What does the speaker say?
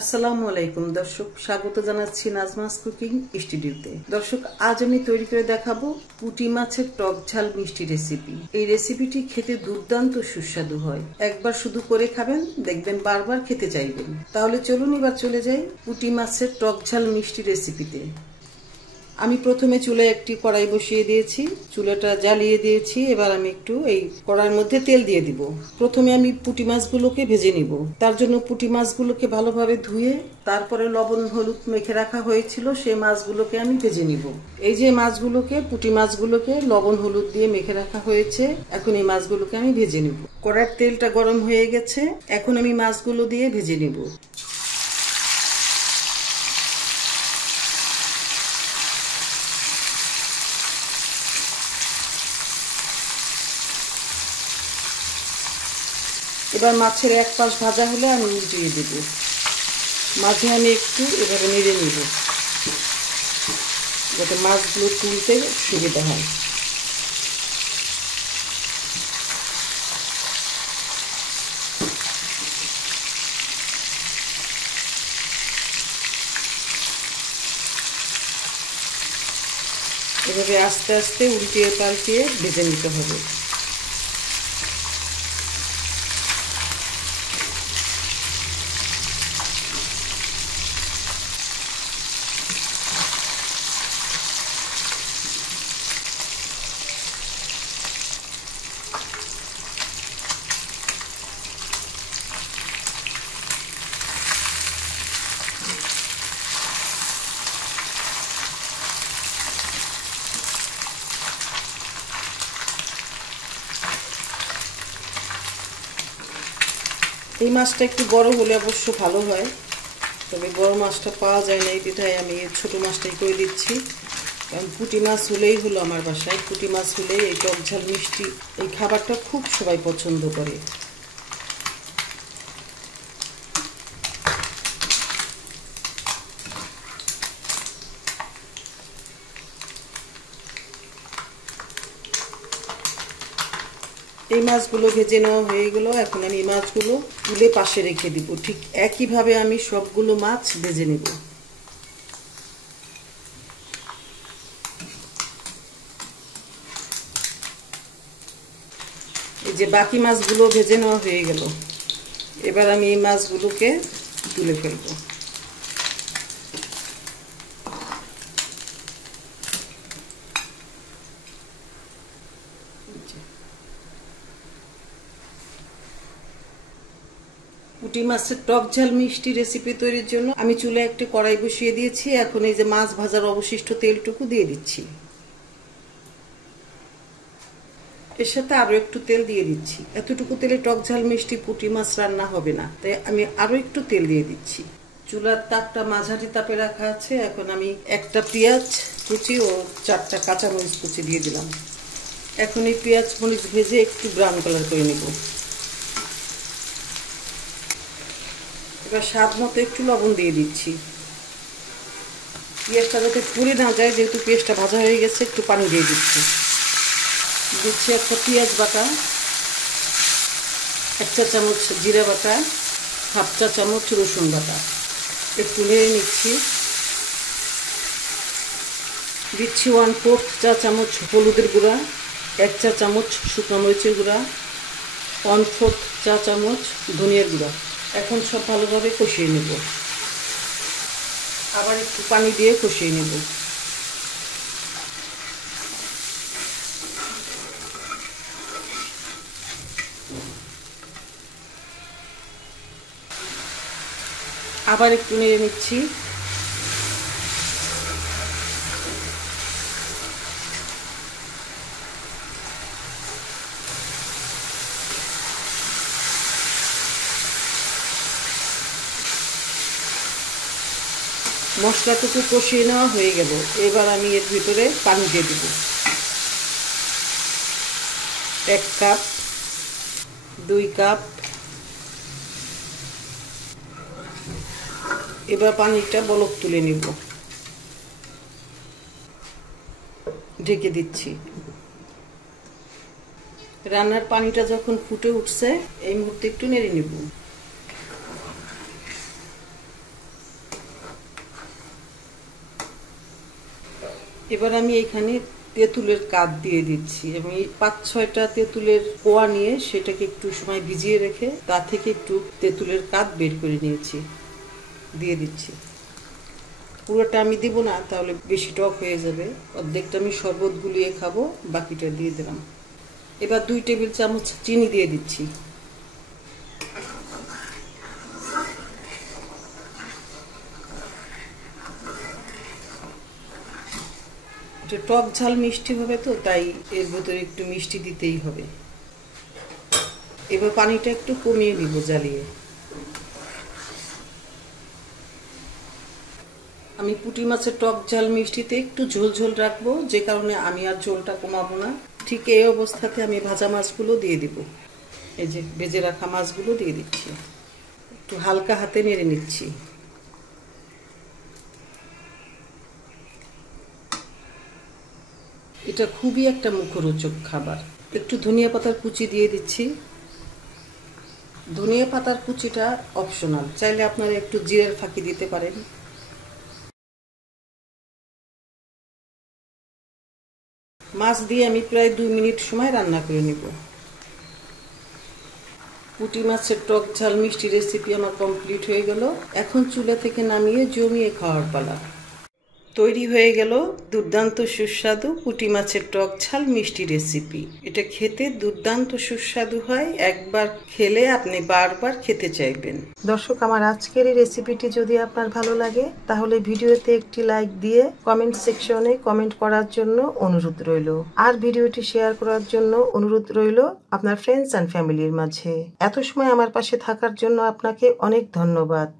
আসসালামু আলাইকুম দর্শক, স্বাগত জানাচ্ছি নাজমাস কুকিং স্টুডিওতে। দর্শক, আজ আমি তৈরি করে দেখাবো পুঁটি মাছের টক ঝাল মিষ্টি রেসিপি। এই রেসিপিটি খেতে দুর্দান্ত সুস্বাদু হয়। একবার শুধু করে খাবেন, দেখবেন বারবার খেতে চাইবেন। তাহলে চলুন এবার চলে যাই পুঁটি মাছের টক ঝাল মিষ্টি রেসিপিতে। আমি প্রথমে চুলায় একটি কড়াই বসিয়ে দিয়েছি, চুলাটা জ্বালিয়ে দিয়েছি। এবার আমি একটু এই কড়াইয়ের মধ্যে তেল দিয়ে দিব। প্রথমে আমি পুঁটি মাছগুলোকে ভেজে নিব। তার জন্য পুঁটি মাছগুলোকে ভালোভাবে ধুয়ে তারপরে লবণ হলুদ মেখে রাখা হয়েছিল, সেই মাছগুলোকে আমি ভেজে নিব। এই যে মাছগুলোকে, পুঁটি মাছগুলোকে লবণ হলুদ দিয়ে মেখে রাখা হয়েছে। এখন এই মাছগুলোকে আমি ভেজে নিব। কড়াইয়ের তেলটা গরম হয়ে গেছে, এখন আমি মাছগুলো দিয়ে ভেজে নিব। এবার মাছের এক পাশ ভাজা হলে আমি উল্টিয়ে দেব। মাঝে আমি একটু এভাবে নেড়ে নেব, যাতে মাছগুলো তুলতে সুবিধা হয়। এভাবে আস্তে আস্তে উল্টিয়ে পাল্টিয়ে ভেজে নিতে হবে। এই মাছটা একটু বড় হলে অবশ্য ভালো হয়, তবে বড় মাছটা পাওয়া যায় না, এই বিধায় আমি ছোট মাছটাই করে দিচ্ছি। কারণ পুঁটি মাছ হলেই হলো আমার বাসায়, পুঁটি মাছ হলে এই টক ঝাল মিষ্টি এই খাবারটা খুব সবাই পছন্দ করে। এই মাছগুলো ভেজে নেওয়া হয়ে গেল। এখন আমি এই মাছগুলো তুলে পাশে রেখে দিব। ঠিক একইভাবে আমি সবগুলো মাছ ভেজে নেব। এই যে বাকি মাছগুলো ভেজে নেওয়া হয়ে গেল। এবার আমি এই মাছগুলোকে তুলে ফেলবো। পুঁটি মাছের টক ঝাল মিষ্টি রেসিপি তৈরির জন্য আমি চুলায় একটি কড়াই বসিয়ে দিয়েছি। এখন এই যে মাছ ভাজার অবশিষ্ট তেলটুকু দিয়ে দিচ্ছি। এর সাথে আরো একটু তেল দিয়ে দিচ্ছি। এতটুকু তেলে টক ঝাল মিষ্টি পুঁটি মাছ রান্না হবে না, তাই আমি আরো একটু তেল দিয়ে দিচ্ছি। চুলার তাপটা মাঝারি তাপে রাখা আছে। এখন আমি একটা পেঁয়াজ কুচি ও 4টা কাঁচামরিচ কুচি দিয়ে দিলাম। এখন এই পেঁয়াজ মরিচ ভেজে একটু ব্রাউন কালার করে নেব। এবার স্বাদ মতো একটু লবণ দিয়ে দিচ্ছি। পেঁয়াজটা যাতে পুড়ে না যায়, যেহেতু পেঁয়াজটা ভাজা হয়ে গেছে, একটু পানি দিয়ে দিচ্ছি। দিচ্ছি একটা পেঁয়াজ বাটা, 1 চা চামচ জিরা বাটা, 1/2 চা চামচ রসুন বাটা। একটু নেড়ে নিচ্ছি। দিচ্ছি 1/4 চা চামচ হলুদের গুঁড়া, 1 চা চামচ শুকনো মরিচের গুঁড়া, 1/4 চা চামচ ধনিয়ার গুঁড়া। এখন সব ভালোভাবে কষিয়ে নেব। আবার একটু পানি দিয়ে কষিয়ে নেব। আবার একটু নেড়ে নিচ্ছি। মশলাটুকু কষিয়ে নেওয়া হয়ে গেল। এবার আমি এর ভিতরে পানি দিয়ে দেব। 1 কাপ, 2 কাপ। এবার পানিটা বলক তুলে নিব। ঢেকে দিচ্ছি। রান্নার পানিটা যখন ফুটে উঠছে, এই মুহূর্তে একটু নেড়ে নিব। এবার আমি এখানে তেঁতুলের কাঠ দিয়ে দিচ্ছি। আমি 5-6টা তেঁতুলের কোয়া নিয়ে সেটাকে একটু সময় ভিজিয়ে রেখে তা থেকে একটু তেঁতুলের কাঠ বের করে নিয়েছি, দিয়ে দিচ্ছি। পুরোটা আমি দিব না, তাহলে বেশি টক হয়ে যাবে। অর্ধেকটা আমি শরবত গুলিয়ে খাবো, বাকিটা দিয়ে দিলাম। এবার 2 টেবিল চামচ চিনি দিয়ে দিচ্ছি। টক ঝাল মিষ্টি হবে তো, তাই এর ভেতরে একটু মিষ্টি দিতেই হবে। এবার পানিটা একটু কমিয়ে দিব জ্বালিয়ে। আমি পুঁটি মাছের টক ঝাল মিষ্টিতে একটু ঝোল ঝোল রাখবো, যে কারণে আমি আর ঝোলটা কমাবো না। ঠিক এই অবস্থাতে আমি ভাজা মাছগুলো দিয়ে দিব। এই যে ভেজে রাখা মাছগুলো দিয়ে দিচ্ছি, একটু হালকা হাতে নেড়ে নিচ্ছি। এটা খুবই একটা মুখরোচক খাবার। একটু ধনিয়া পাতার কুচি দিয়ে দিচ্ছি। ধনিয়া পাতার কুচিটা অপশনাল, চাইলে আপনারা একটু জিরার ফাঁকি দিতে পারেন। মাছ দিয়ে আমি প্রায় 2 মিনিট সময় রান্না করে নেব। পুঁটি মাছের টক ঝাল মিষ্টি রেসিপি আমার কমপ্লিট হয়ে গেল। এখন চুলা থেকে নামিয়ে জমিয়ে খাওয়ার পালা। তৈরি হয়ে গেল দুর্দান্ত সুস্বাদু পুঁটি মাছের টক ঝাল মিষ্টি রেসিপি। এটা খেতে দুর্দান্ত সুস্বাদু হয়, একবার খেলে আপনি বারবার খেতে চাইবেন। দর্শক, আমার আজকের এই রেসিপিটি যদি আপনার ভালো লাগে তাহলে ভিডিওতে একটি লাইক দিয়ে কমেন্ট সেকশনে কমেন্ট করার জন্য অনুরোধ রইল। আর ভিডিওটি শেয়ার করার জন্য অনুরোধ রইল আপনার ফ্রেন্ডস অ্যান্ড ফ্যামিলির মাঝে। এত সময় আমার পাশে থাকার জন্য আপনাকে অনেক ধন্যবাদ।